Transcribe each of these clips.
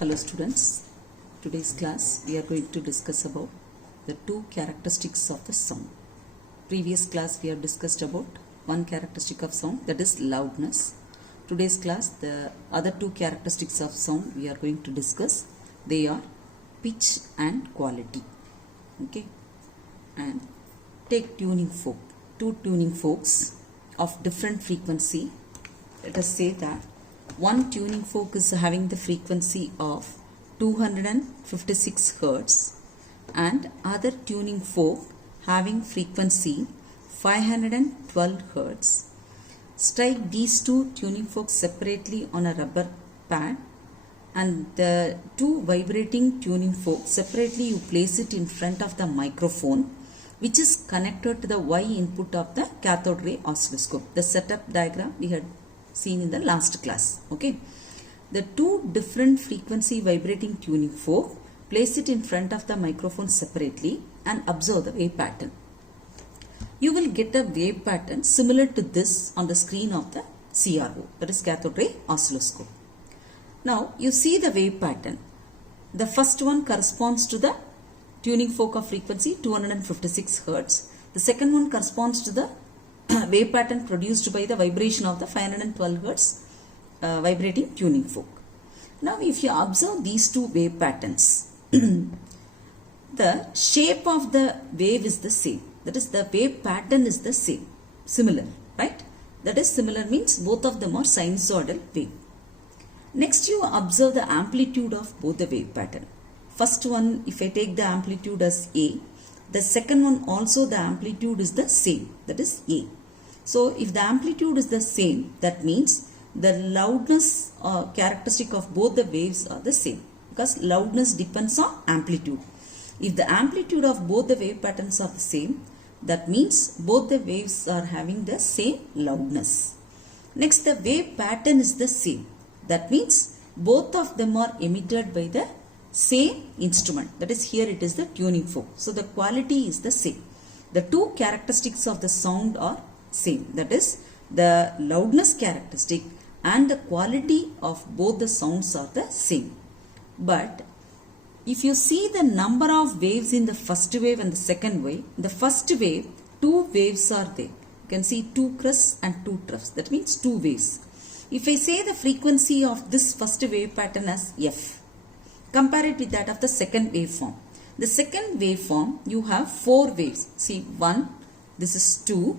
Hello students, today's class we are going to discuss about the two characteristics of the sound. Previous class we have discussed about one characteristic of sound, that is loudness. Today's class the other two characteristics of sound we are going to discuss. They are pitch and quality. Okay, and take tuning fork, two tuning forks of different frequency. Let us say that one tuning fork is having the frequency of 256 Hertz and other tuning fork having frequency 512 Hertz. Strike these two tuning forks separately on a rubber pad, and the two vibrating tuning forks separately you place it in front of the microphone, which is connected to the Y input of the cathode ray oscilloscope. The setup diagram we had seen in the last class. Okay, the two different frequency vibrating tuning fork, place it in front of the microphone separately and observe the wave pattern. You will get a wave pattern similar to this on the screen of the CRO, that is cathode ray oscilloscope. Now you see the wave pattern. The first one corresponds to the tuning fork of frequency 256 Hertz. The second one corresponds to the wave pattern produced by the vibration of the 512 Hertz vibrating tuning fork. Now if you observe these two wave patterns, the shape of the wave is the same. That is, the wave pattern is the same, similar, right? That is, similar means both of them are sinusoidal wave. Next you observe the amplitude of both the wave pattern. First one, if I take the amplitude as A, the second one also the amplitude is the same, that is A. So if the amplitude is the same, that means the loudness characteristic of both the waves are the same, because loudness depends on amplitude. If the amplitude of both the wave patterns are the same, that means both the waves are having the same loudness. Next, the wave pattern is the same. That means both of them are emitted by the same instrument. That is, here it is the tuning fork. So the quality is the same. The two characteristics of the sound are same. That is, the loudness characteristic and the quality of both the sounds are the same. But if you see the number of waves in the first wave and the second wave, the first wave, two waves are there. You can see two crests and two troughs. That means two waves. If I say the frequency of this first wave pattern as F, compare it with that of the second waveform. The second waveform, you have four waves. See, 1, this is 2,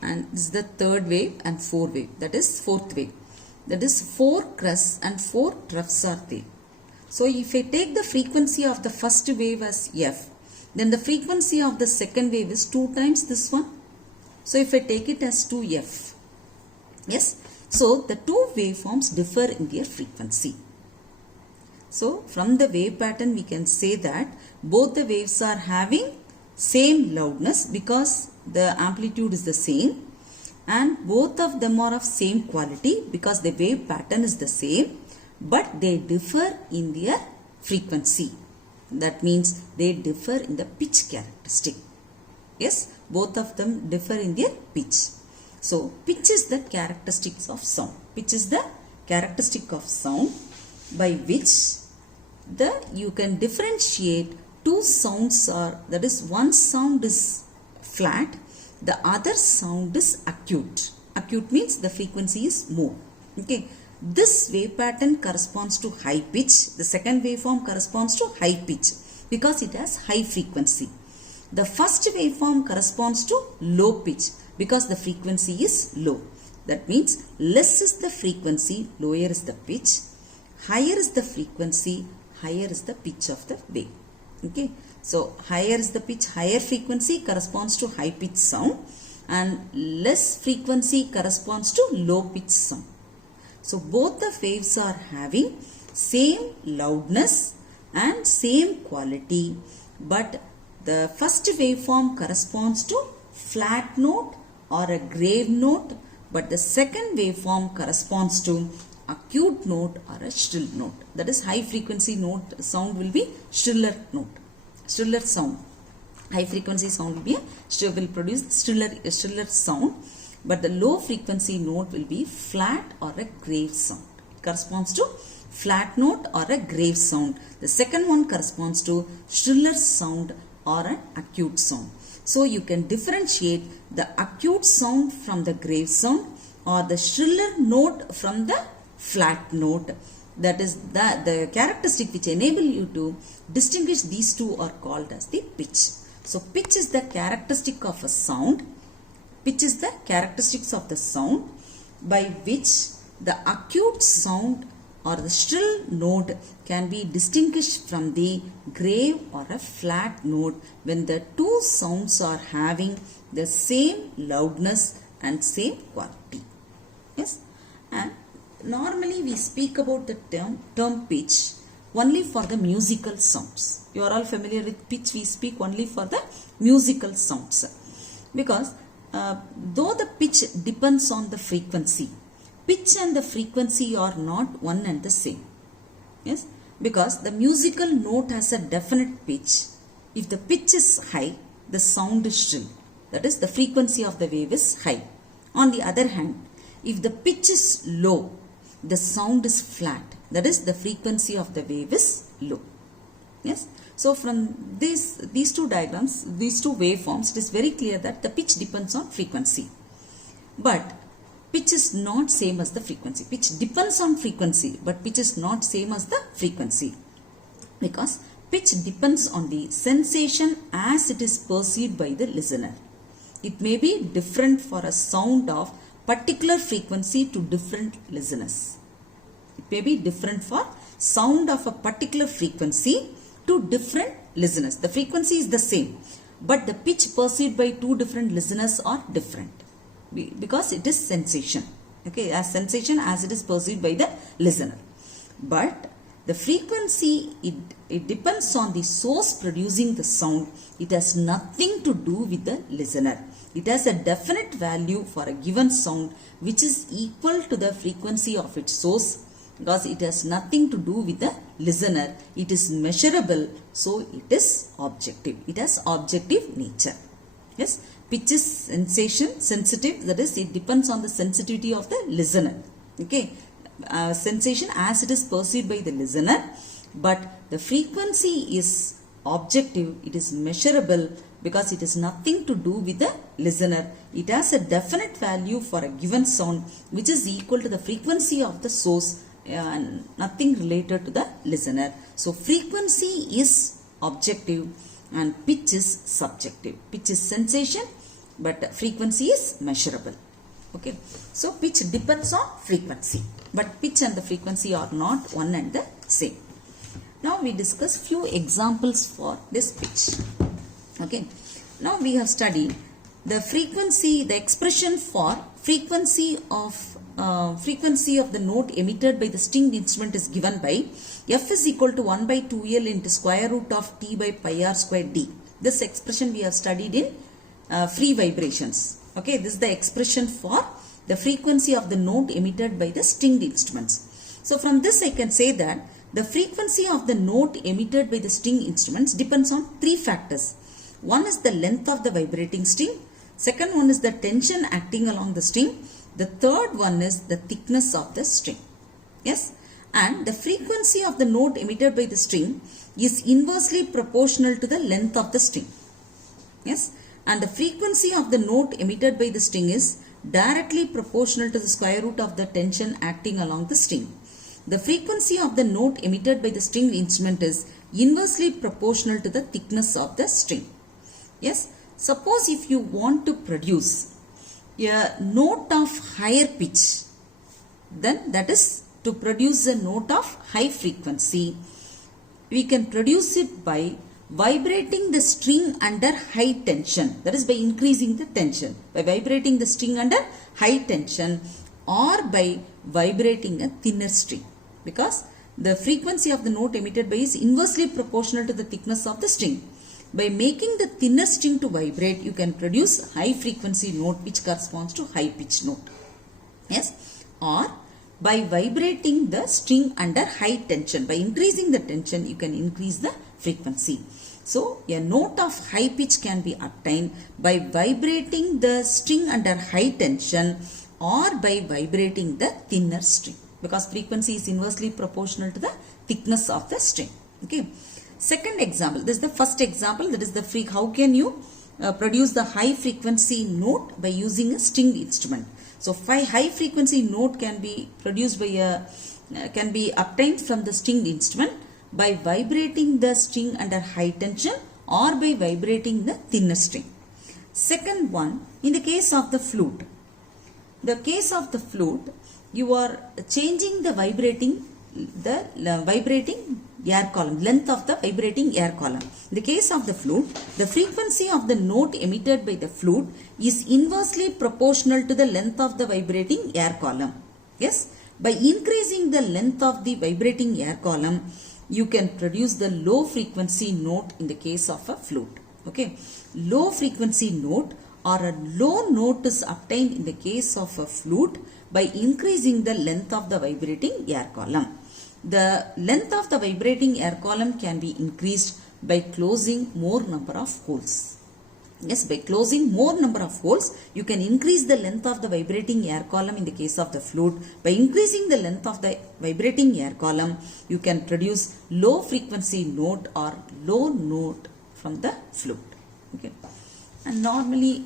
and this is the third wave and 4 wave. That is fourth wave. That is 4 crests and 4 troughs are there. So if I take the frequency of the first wave as F, then the frequency of the second wave is 2 times this one. So if I take it as 2F, yes. So the two waveforms differ in their frequency. So from the wave pattern we can say that both the waves are having same loudness because the amplitude is the same, and both of them are of same quality because the wave pattern is the same, but they differ in their frequency. That means they differ in the pitch characteristic. Yes, both of them differ in their pitch. So pitch is the characteristics of sound. Pitch is the characteristic of sound by which you can differentiate two sounds are, that is, one sound is flat, the other sound is acute. Acute means the frequency is more. Okay. This wave pattern corresponds to high pitch. The second waveform corresponds to high pitch because it has high frequency. The first waveform corresponds to low pitch because the frequency is low. That means less is the frequency, lower is the pitch. Higher is the frequency, higher is the pitch of the wave. Okay. So higher is the pitch, higher frequency corresponds to high pitch sound, and less frequency corresponds to low pitch sound. So both the waves are having same loudness and same quality, but the first waveform corresponds to flat note or a grave note, but the second waveform corresponds to acute note or a shrill note. That is, high frequency note sound will be shriller note, shriller sound. High frequency sound will produce shriller sound, but the low frequency note will be flat or a grave sound. corresponds to flat note or a grave sound. The second one corresponds to shriller sound or an acute sound. So you can differentiate the acute sound from the grave sound or the shriller note from the flat note. That is the characteristic which enable you to distinguish these two are called as the pitch. So pitch is the characteristic of a sound. Pitch is the characteristics of the sound by which the acute sound or the shrill note can be distinguished from the grave or a flat note when the two sounds are having the same loudness and same quality. Yes, and normally we speak about the term pitch only for the musical sounds. You are all familiar with pitch. We speak only for the musical sounds because though the pitch depends on the frequency, pitch and the frequency are not one and the same. Yes, because the musical note has a definite pitch. If the pitch is high, the sound is shrill. That is, the frequency of the wave is high. On the other hand, if the pitch is low, the sound is flat. That is, the frequency of the wave is low. Yes. So from these two diagrams, these two waveforms, it is very clear that the pitch depends on frequency. But pitch is not same as the frequency. Pitch depends on frequency, but pitch is not same as the frequency. Because pitch depends on the sensation as it is perceived by the listener. It may be different for a sound of particular frequency to different listeners. It may be different for sound of a particular frequency to different listeners. The frequency is the same, but the pitch perceived by two different listeners are different because it is sensation. Okay, as sensation as it is perceived by the listener. But the frequency, it depends on the source producing the sound. It has nothing to do with the listener. It has a definite value for a given sound which is equal to the frequency of its source because it has nothing to do with the listener. It is measurable, so it is objective. It has objective nature. Yes, pitch is sensitive, that is, it depends on the sensitivity of the listener. Okay, sensation as it is perceived by the listener, but the frequency is objective, it is measurable because it has nothing to do with the listener. It has a definite value for a given sound which is equal to the frequency of the source and nothing related to the listener. So frequency is objective and pitch is subjective. Pitch is sensation, but frequency is measurable. Okay, so pitch depends on frequency, but pitch and the frequency are not one and the same. Now we discuss few examples for this pitch. Okay, now we have studied the frequency, the expression for frequency of the note emitted by the stringed instrument is given by F is equal to 1 by 2L into square root of T by pi r square D. This expression we have studied in free vibrations. Okay, this is the expression for the frequency of the note emitted by the stringed instruments. So from this I can say that the frequency of the note emitted by the string instruments depends on three factors. One is the length of the vibrating string. Second one is the tension acting along the string. The third one is the thickness of the string. Yes, and the frequency of the note emitted by the string is inversely proportional to the length of the string. Yes, and the frequency of the note emitted by the string is directly proportional to the square root of the tension acting along the string. The frequency of the note emitted by the string instrument is inversely proportional to the thickness of the string. Yes, suppose if you want to produce a note of higher pitch, then that is to produce a note of high frequency, we can produce it by vibrating the string under high tension, that is by increasing the tension, by vibrating the string under high tension or by vibrating a thinner string, because the frequency of the note emitted by is inversely proportional to the thickness of the string. By making the thinner string to vibrate, you can produce high frequency note which corresponds to high pitch note. Yes, or by vibrating the string under high tension, by increasing the tension, you can increase the frequency. So, a note of high pitch can be obtained by vibrating the string under high tension or by vibrating the thinner string. because frequency is inversely proportional to the thickness of the string. Okay. Second example, this is the first example, that is the how can you produce the high frequency note by using a stringed instrument. So high frequency note can be produced by can be obtained from the stringed instrument by vibrating the string under high tension or by vibrating the thinner string. Second one, in the case of the flute, you are changing the vibrating air column, length of the vibrating air column. In the case of the flute, the frequency of the note emitted by the flute is inversely proportional to the length of the vibrating air column. Yes, by increasing the length of the vibrating air column, you can produce the low frequency note in the case of a flute. Okay, low frequency note or a low note is obtained in the case of a flute by increasing the length of the vibrating air column. The length of the vibrating air column can be increased by closing more number of holes. Yes, by closing more number of holes, you can increase the length of the vibrating air column in the case of the flute. By increasing the length of the vibrating air column, you can produce low frequency note or low note from the flute. Okay. And normally,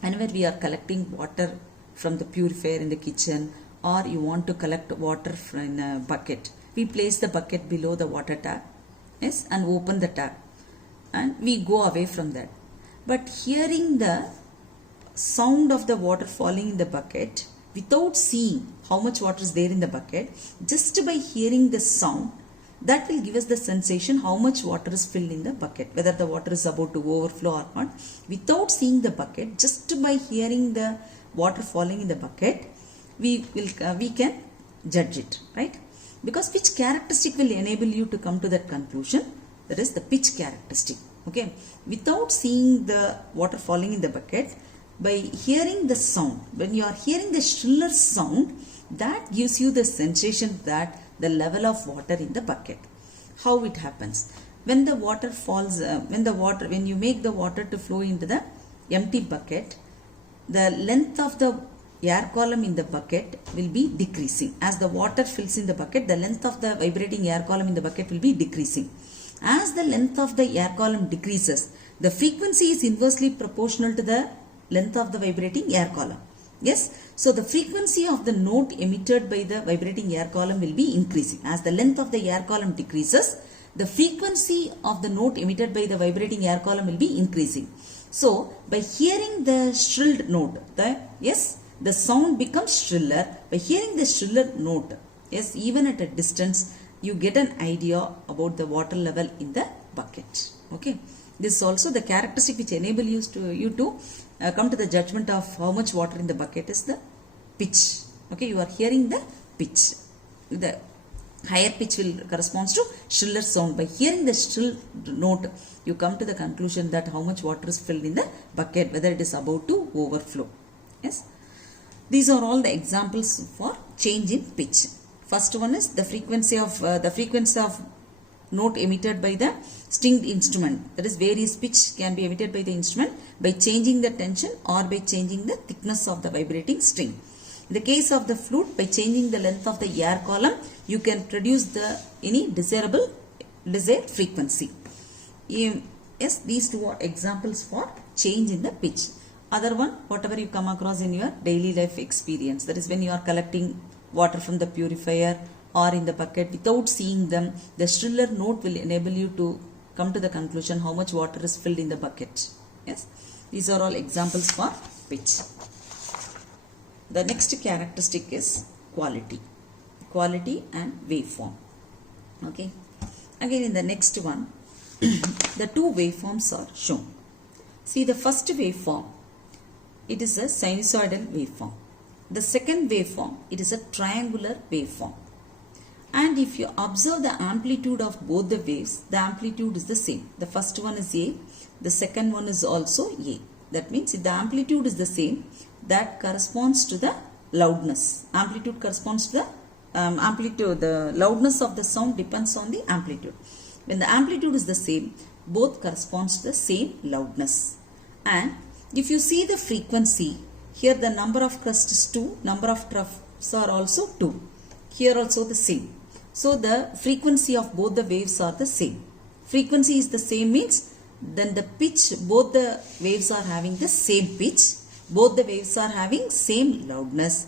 whenever we are collecting water from the purifier in the kitchen, or you want to collect water from a bucket, we place the bucket below the water tap, yes, and open the tap, and we go away from that. But hearing the sound of the water falling in the bucket without seeing how much water is there in the bucket, just by hearing the sound, that will give us the sensation how much water is filled in the bucket, whether the water is about to overflow or not. Without seeing the bucket, just by hearing the water falling in the bucket, we can judge it, right? Because which characteristic will enable you to come to that conclusion? That is the pitch characteristic. Okay, without seeing the water falling in the bucket, by hearing the sound, when you are hearing the shriller sound, that gives you the sensation that the level of water in the bucket. How it happens? When the water falls, when you make the water to flow into the empty bucket, the length of the air column in the bucket will be decreasing. As the water fills in the bucket, the length of the vibrating air column in the bucket will be decreasing. As the length of the air column decreases, the frequency is inversely proportional to the length of the vibrating air column. Yes, so the frequency of the note emitted by the vibrating air column will be increasing. As the length of the air column decreases, the frequency of the note emitted by the vibrating air column will be increasing. So, by hearing the shrilled note, the sound becomes shriller. By hearing the shriller note, yes, even at a distance, you get an idea about the water level in the bucket. Okay, this is also the characteristic which enable you to come to the judgment of how much water in the bucket is the pitch. Okay, you are hearing the pitch. The higher pitch will corresponds to shriller sound. By hearing the shrill note, you come to the conclusion that how much water is filled in the bucket, whether it is about to overflow. Yes, these are all the examples for change in pitch. First one is the frequency of note emitted by the stringed instrument. That is, various pitch can be emitted by the instrument by changing the tension or by changing the thickness of the vibrating string. In the case of the flute, by changing the length of the air column, you can produce any desired frequency. Yes, these two are examples for change in the pitch. Other one, whatever you come across in your daily life experience, that is when you are collecting water from the purifier or in the bucket without seeing them, the shriller note will enable you to come to the conclusion how much water is filled in the bucket. Yes, these are all examples for pitch. The next characteristic is quality and waveform. Okay, again in the next one, the two waveforms are shown. See, the first waveform, it is a sinusoidal waveform. The second waveform, it is a triangular waveform. And if you observe the amplitude of both the waves, the amplitude is the same. The first one is A, the second one is also A. That means if the amplitude is the same, that corresponds to the loudness. Amplitude corresponds to the loudness of the sound depends on the amplitude. When the amplitude is the same, both corresponds to the same loudness. And if you see the frequency, here the number of crust is 2, number of troughs are also 2. Here also the same. So the frequency of both the waves are the same. Frequency is the same means then the pitch, both the waves are having the same pitch. Both the waves are having same loudness.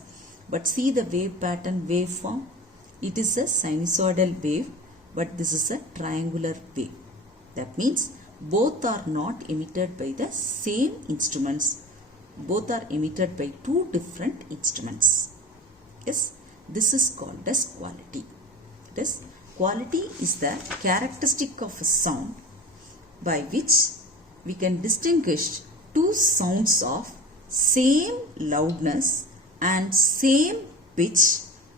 But see the wave pattern, waveform. It is a sinusoidal wave, but this is a triangular wave. That means both are not emitted by the same instruments. Both are emitted by two different instruments. Yes, this is called as quality. This quality is the characteristic of a sound by which we can distinguish two sounds of same loudness and same pitch,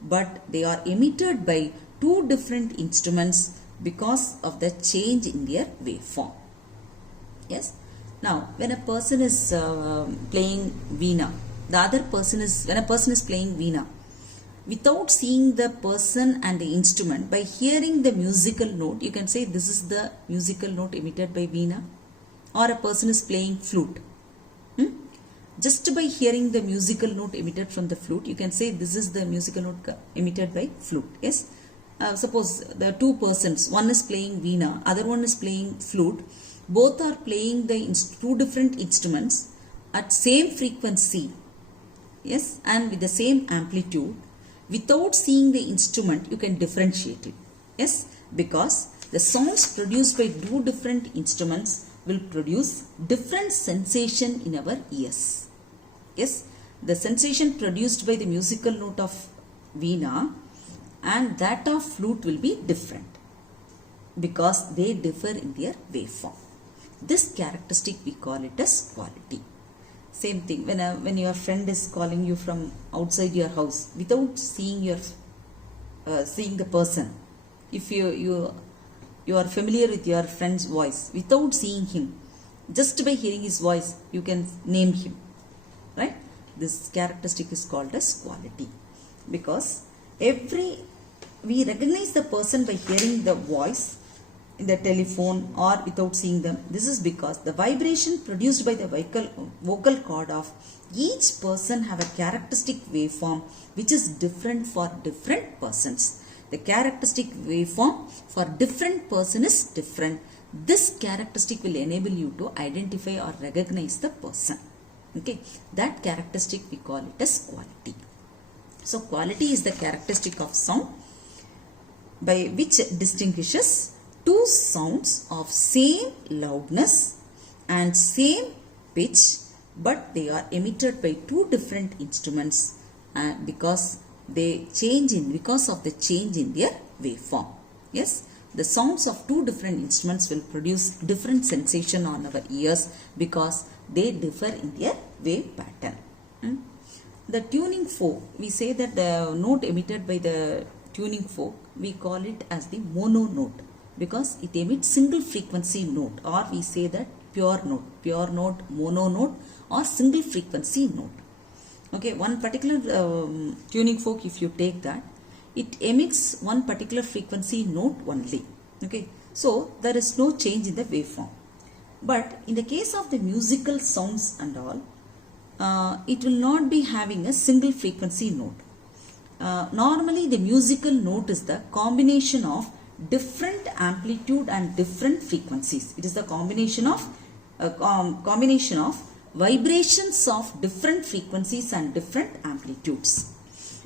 but they are emitted by two different instruments because of the change in their waveform. Yes. Now, when a person is playing veena, when a person is playing veena, without seeing the person and the instrument, by hearing the musical note, you can say this is the musical note emitted by veena. Or a person is playing flute. Just by hearing the musical note emitted from the flute, you can say this is the musical note emitted by flute. Yes. Suppose the two persons, one is playing veena, other one is playing flute. Both are playing the two different instruments at same frequency. Yes, and with the same amplitude. Without seeing the instrument, you can differentiate it. Yes, because the sounds produced by two different instruments will produce different sensation in our ears. Yes, the sensation produced by the musical note of veena and that of flute will be different because they differ in their waveform. This characteristic we call it as quality. Same thing when your friend is calling you from outside your house without seeing seeing the person. If you are familiar with your friend's voice without seeing him, just by hearing his voice you can name him, right? This characteristic is called as quality because we recognize the person by hearing the voice in the telephone or without seeing them. This is because the vibration produced by the vocal cord of each person have a characteristic waveform which is different for different persons. The characteristic waveform for different person is different. This characteristic will enable you to identify or recognize the person. Okay, that characteristic we call it as quality. So quality is the characteristic of sound by which distinguishes two sounds of same loudness and same pitch, but they are emitted by two different instruments because of the change in their waveform. Yes, the sounds of two different instruments will produce different sensation on our ears because they differ in their wave pattern. The tuning fork, we say that the note emitted by the tuning fork, we call it as the mono note because it emits single frequency note, or we say that pure note, mono note or single frequency note. Okay, one particular tuning fork, if you take that, it emits one particular frequency note only. Okay, so there is no change in the waveform. But in the case of the musical sounds and all, it will not be having a single frequency note. Normally the musical note is the combination of different amplitude and different frequencies. It is the combination of vibrations of different frequencies and different amplitudes.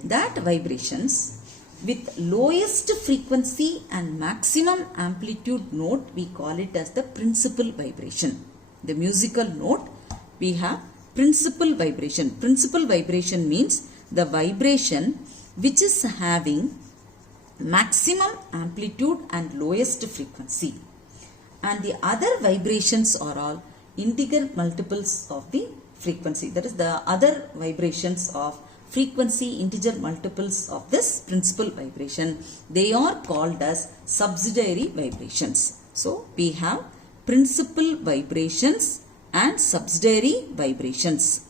That vibrations with lowest frequency and maximum amplitude note, we call it as the principal vibration. The musical note, we have principal vibration. Principal vibration means the vibration which is having maximum amplitude and lowest frequency, and the other vibrations are all integer multiples of the frequency. That is the other vibrations of frequency integer multiples of this principal vibration. They are called as subsidiary vibrations. So we have principal vibrations and subsidiary vibrations.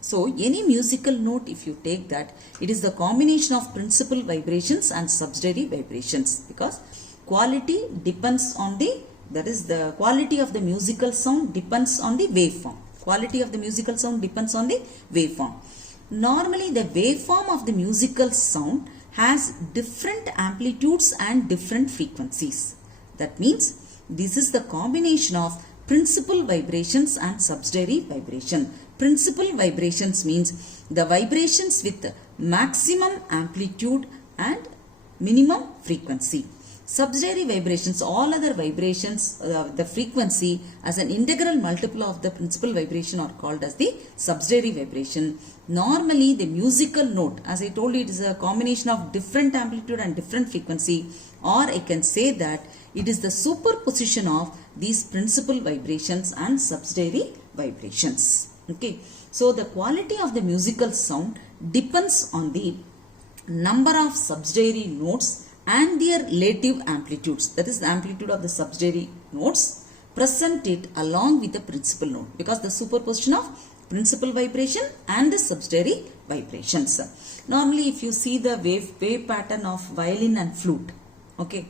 So any musical note, if you take that, it is the combination of principal vibrations and subsidiary vibrations, because quality depends on the that is the quality of the musical sound depends on the waveform. Quality of the musical sound depends on the waveform. Normally the waveform of the musical sound has different amplitudes and different frequencies. That means this is the combination of principal vibrations and subsidiary vibration. Principal vibrations means the vibrations with maximum amplitude and minimum frequency. Subsidiary vibrations, all other vibrations, the frequency as an integral multiple of the principal vibration are called as the subsidiary vibration. Normally the musical note, as I told you, it is a combination of different amplitude and different frequency, or I can say that it is the superposition of these principal vibrations and subsidiary vibrations. Okay, so the quality of the musical sound depends on the number of subsidiary notes and their relative amplitudes, that is the amplitude of the subsidiary notes present it along with the principal note, because the superposition of principal vibration and the subsidiary vibrations. Normally if you see the wave pattern of violin and flute, okay,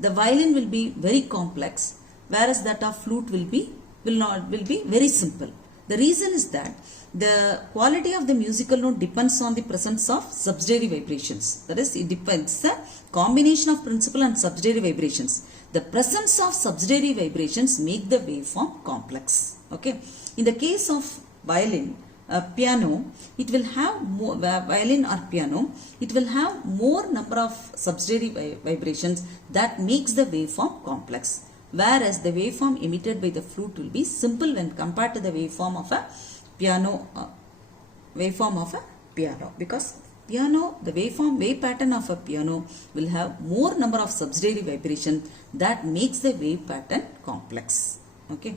the violin will be very complex, whereas that of flute will be very simple. The reason is that the quality of the musical note depends on the presence of subsidiary vibrations. That is, it depends the combination of principal and subsidiary vibrations. The presence of subsidiary vibrations make the waveform complex. Okay. In the case of violin, piano, it will have more, violin or piano, it will have more number of subsidiary vibrations that makes the waveform complex. Whereas the waveform emitted by the flute will be simple when compared to the waveform of a piano, because piano, the wave pattern of a piano will have more number of subsidiary vibration that makes the wave pattern complex. Okay,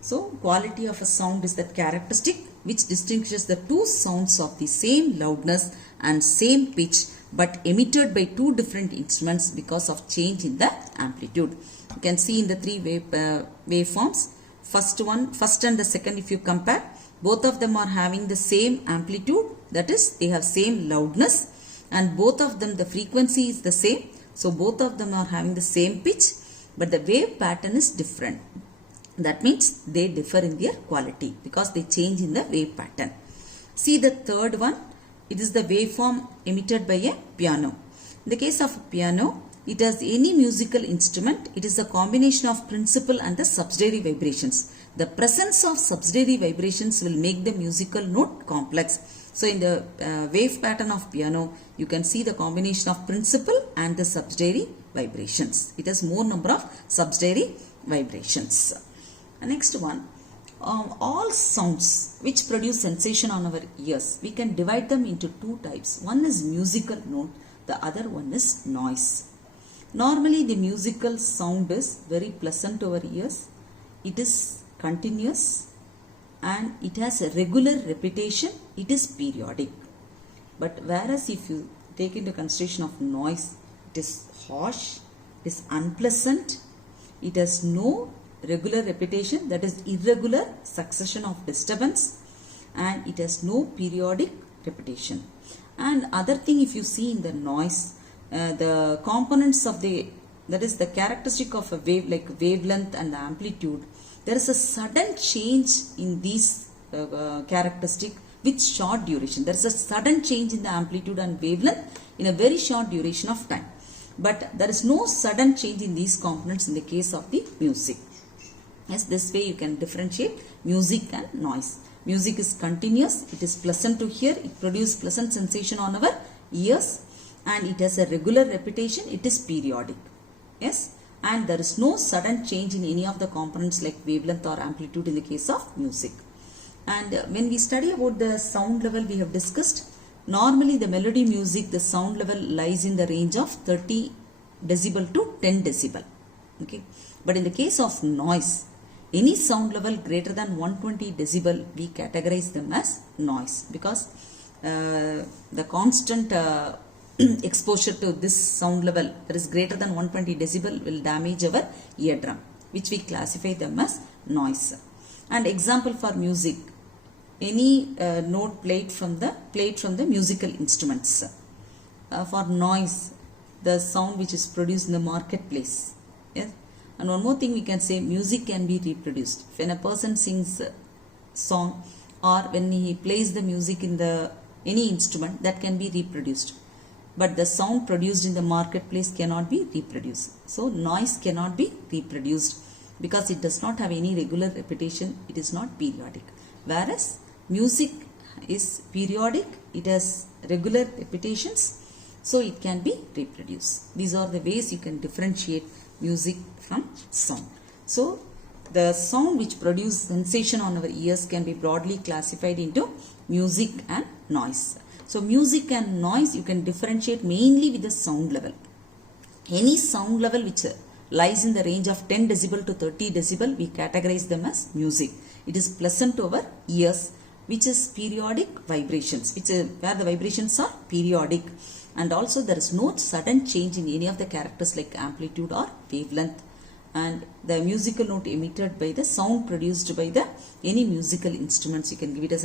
so quality of a sound is that characteristic which distinguishes the two sounds of the same loudness and same pitch but emitted by two different instruments because of change in the amplitude. You can see in the three waveforms, first and the second, if you compare, both of them are having the same amplitude, that is they have same loudness, and both of them the frequency is the same, so both of them are having the same pitch, but the wave pattern is different. That means they differ in their quality because they change in the wave pattern. See the third one, it is the waveform emitted by a piano. In the case of a piano, it has any musical instrument, it is a combination of principal and the subsidiary vibrations. The presence of subsidiary vibrations will make the musical note complex. So in the wave pattern of piano, you can see the combination of principal and the subsidiary vibrations. It has more number of subsidiary vibrations. Next one, all sounds which produce sensation on our ears, we can divide them into two types. One is musical note, the other one is noise. Normally the musical sound is very pleasant to our ears. It is continuous and it has a regular repetition. It is periodic. But whereas if you take into consideration of noise, it is harsh, it is unpleasant, it has no regular repetition, that is irregular succession of disturbance, and it has no periodic repetition. And other thing, if you see in the noise, the components of that is the characteristic of a wave, like wavelength and the amplitude, there is a sudden change in these characteristic with short duration. There is a sudden change in the amplitude and wavelength in a very short duration of time. But there is no sudden change in these components in the case of the music. Yes, this way you can differentiate music and noise. Music is continuous, it is pleasant to hear, it produces pleasant sensation on our ears, and it has a regular repetition, it is periodic. Yes, and there is no sudden change in any of the components like wavelength or amplitude in the case of music. And when we study about the sound level, we have discussed, normally the melody music, the sound level lies in the range of 30 decibel to 10 decibel. Okay, but in the case of noise, any sound level greater than 120 decibel, we categorize them as noise, because the constant exposure to this sound level that is greater than 120 decibel will damage our eardrum, which we classify them as noise. And example for music, any note played from the musical instruments. For noise, the sound which is produced in the marketplace. Yes? And one more thing we can say, music can be reproduced. When a person sings a song or when he plays the music in any instrument, that can be reproduced. But the sound produced in the marketplace cannot be reproduced. So noise cannot be reproduced because it does not have any regular repetition. It is not periodic. Whereas music is periodic, it has regular repetitions, so it can be reproduced. These are the ways you can differentiate music from sound. So the sound which produces sensation on our ears can be broadly classified into music and noise. So music and noise you can differentiate mainly with the sound level. Any sound level which lies in the range of 10 decibel to 30 decibel, we categorize them as music. It is pleasant to our ears, which is periodic vibrations, where the vibrations are periodic, and also there is no sudden change in any of the characters like amplitude or wavelength, and the musical note emitted by the sound produced by any musical instruments, you can give it as an